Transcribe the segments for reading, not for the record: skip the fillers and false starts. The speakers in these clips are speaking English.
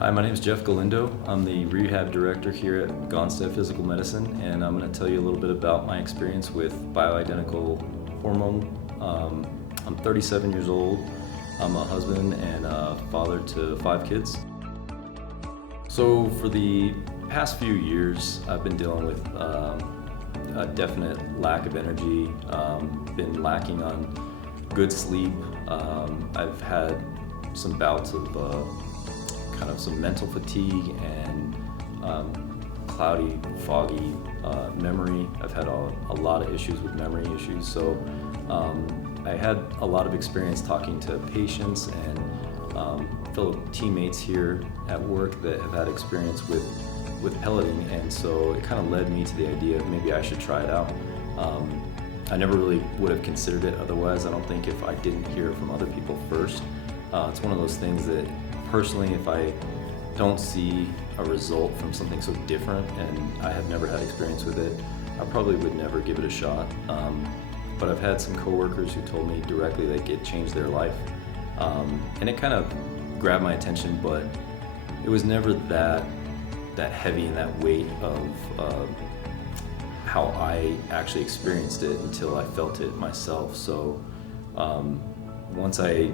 Hi, my name is Jeff Galindo. I'm the rehab director here at Gonstead Physical Medicine, and I'm going to tell you a little bit about my experience with bioidentical hormone. I'm 37 years old. I'm a husband and a father to 5 kids. So for the past few years, I've been dealing with a definite lack of energy, been lacking on good sleep. I've had some bouts of kind of some mental fatigue and cloudy, foggy memory. I've had a lot of issues with memory issues. So I had a lot of experience talking to patients and fellow teammates here at work that have had experience with pelleting, and so it kind of led me to the idea of maybe I should try it out. I never really would have considered it otherwise. I don't think if I didn't hear it from other people first. It's one of those things that personally, if I don't see a result from something so different and I have never had experience with it, I probably would never give it a shot. But I've had some coworkers who told me directly that it changed their life. And it kind of grabbed my attention, but it was never that heavy and that weight of how I actually experienced it until I felt it myself. So once I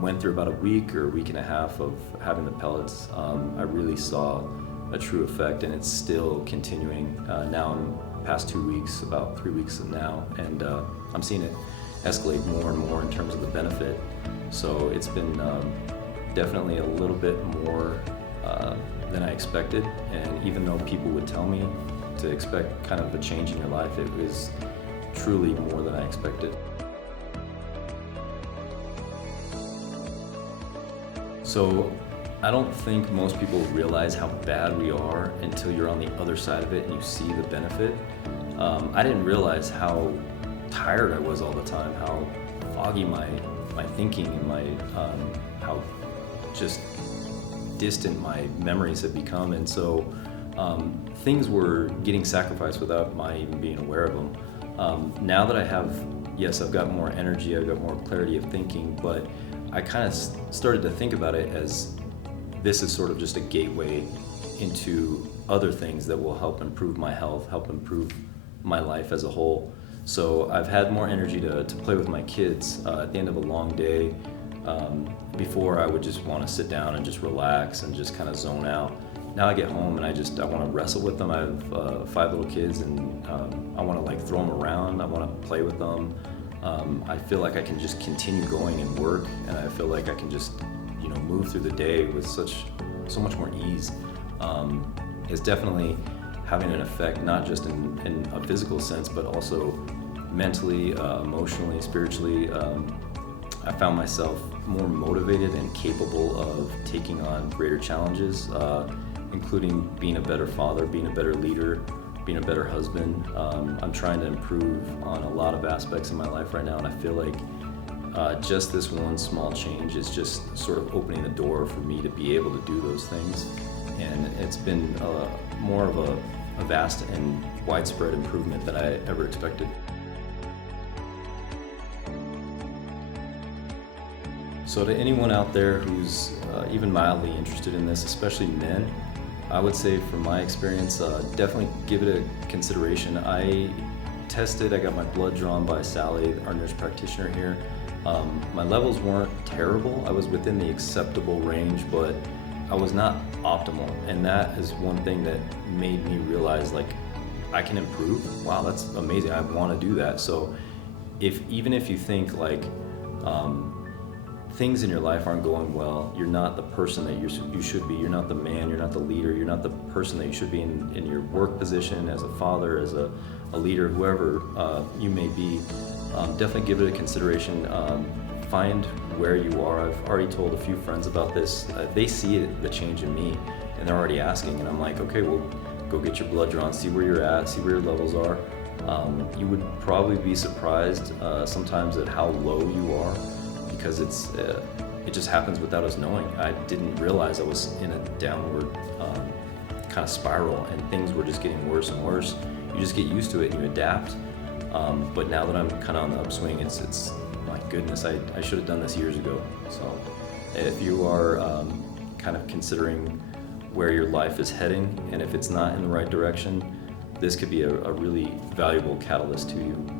went through about a week or a week and a half of having the pellets, I really saw a true effect, and it's still continuing. Now I'm past 2 weeks, about 3 weeks now, and I'm seeing it escalate more and more in terms of the benefit. So it's been definitely a little bit more than I expected, and even though people would tell me to expect kind of a change in your life, it was truly more than I expected. So I don't think most people realize how bad we are until you're on the other side of it and you see the benefit. I didn't realize how tired I was all the time, how foggy my thinking and how just distant my memories had become. And so things were getting sacrificed without my even being aware of them. Now that I have, yes, I've got more energy, I've got more clarity of thinking, but I kind of started to think about it as this is sort of just a gateway into other things that will help improve my health, help improve my life as a whole. So I've had more energy to play with my kids at the end of a long day. Before I would just want to sit down and just relax and just kind of zone out. Now I get home and I want to wrestle with them. I have 5 little kids, and I want to like throw them around. I want to play with them. I feel like I can just continue going and work, and I feel like I can just, move through the day with so much more ease. It's definitely having an effect, not just in a physical sense, but also mentally, emotionally, spiritually. I found myself more motivated and capable of taking on greater challenges, including being a better father, being a better leader, being a better husband. I'm trying to improve on a lot of aspects in my life right now, and I feel like just this one small change is just sort of opening the door for me to be able to do those things. And it's been more of a vast and widespread improvement than I ever expected. So to anyone out there who's even mildly interested in this, especially men, I would say from my experience, definitely give it a consideration. I got my blood drawn by Sally, our nurse practitioner here. My levels weren't terrible. I was within the acceptable range, but I was not optimal. And that is one thing that made me realize, like, I can improve. Wow, that's amazing. I want to do that. So even if you think like things in your life aren't going well, you're not the person that you should be. You're not the man, you're not the leader, you're not the person that you should be in your work position, as a father, as a leader, whoever you may be. Definitely give it a consideration. Find where you are. I've already told a few friends about this. They see the change in me, and they're already asking, and I'm like, okay, well, go get your blood drawn, see where you're at, see where your levels are. You would probably be surprised sometimes at how low you are, because it just happens without us knowing. I didn't realize I was in a downward kind of spiral, and things were just getting worse and worse. You just get used to it and you adapt. But now that I'm kind of on the upswing, it's my goodness, I should have done this years ago. So if you are kind of considering where your life is heading, and if it's not in the right direction, this could be a really valuable catalyst to you.